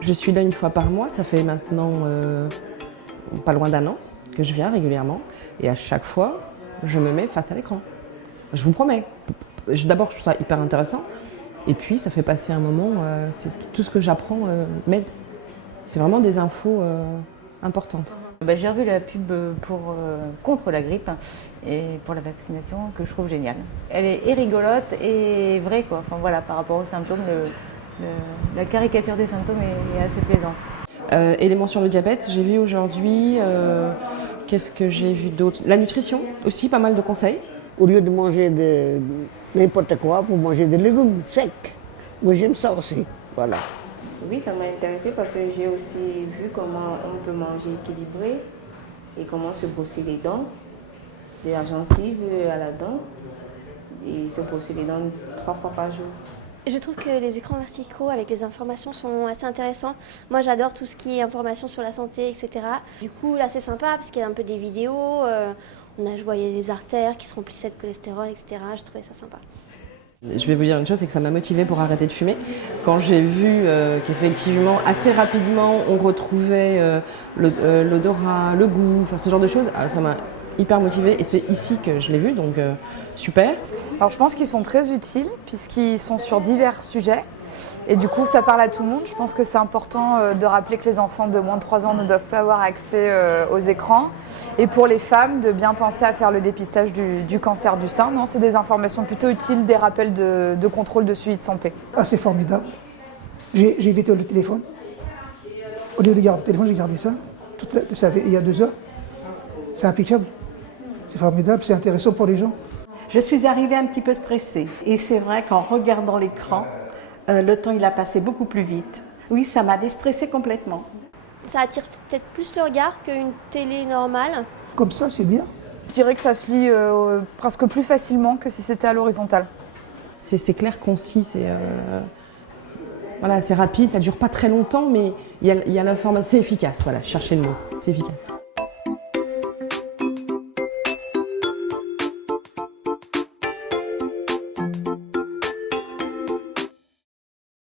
Je suis là une fois par mois, ça fait maintenant pas loin d'un an que je viens régulièrement et à chaque fois, je me mets face à l'écran. Je vous promets. D'abord, je trouve ça hyper intéressant et puis ça fait passer un moment, tout ce que j'apprends m'aide. C'est vraiment des infos importantes. J'ai revu la pub contre la grippe et pour la vaccination que je trouve géniale. Elle est rigolote et vraie, quoi. Enfin, voilà, par rapport aux symptômes, la caricature des symptômes est assez plaisante. Éléments sur le diabète, j'ai vu aujourd'hui, qu'est-ce que j'ai vu d'autre? La nutrition aussi, pas mal de conseils. Au lieu de manger n'importe quoi, vous mangez des légumes secs. Moi j'aime ça aussi, voilà. Oui, ça m'a intéressée parce que j'ai aussi vu comment on peut manger équilibré et comment se brosser les dents, de la gencive à la dent, et se brosser les dents 3 fois par jour. Je trouve que les écrans verticaux avec les informations sont assez intéressants. Moi, j'adore tout ce qui est information sur la santé, etc. Du coup, là, c'est sympa parce qu'il y a un peu des vidéos. Je voyais les artères qui se remplissaient de cholestérol, etc. Je trouvais ça sympa. Je vais vous dire une chose, c'est que ça m'a motivée pour arrêter de fumer. Quand j'ai vu qu'effectivement, assez rapidement, on retrouvait l'odorat, le goût, enfin ce genre de choses, ça m'a hyper motivée et c'est ici que je l'ai vu, donc super. Alors je pense qu'ils sont très utiles puisqu'ils sont sur divers sujets et du coup ça parle à tout le monde. Je pense que c'est important de rappeler que les enfants de moins de 3 ans ne doivent pas avoir accès aux écrans et pour les femmes de bien penser à faire le dépistage du cancer du sein. Non, c'est des informations plutôt utiles, des rappels de contrôle de suivi de santé. Ah, c'est formidable. J'ai évité le téléphone. Au lieu de garder le téléphone, j'ai gardé ça. Il y a 2 heures. C'est impeccable. C'est formidable, c'est intéressant pour les gens. Je suis arrivée un petit peu stressée. Et c'est vrai qu'en regardant l'écran, le temps il a passé beaucoup plus vite. Oui, ça m'a déstressée complètement. Ça attire peut-être plus le regard qu'une télé normale. Comme ça, c'est bien. Je dirais que ça se lit presque plus facilement que si c'était à l'horizontale. C'est clair, concis, voilà, c'est rapide, ça ne dure pas très longtemps, mais il y a l'information, c'est efficace, voilà, cherchez le mot, c'est efficace.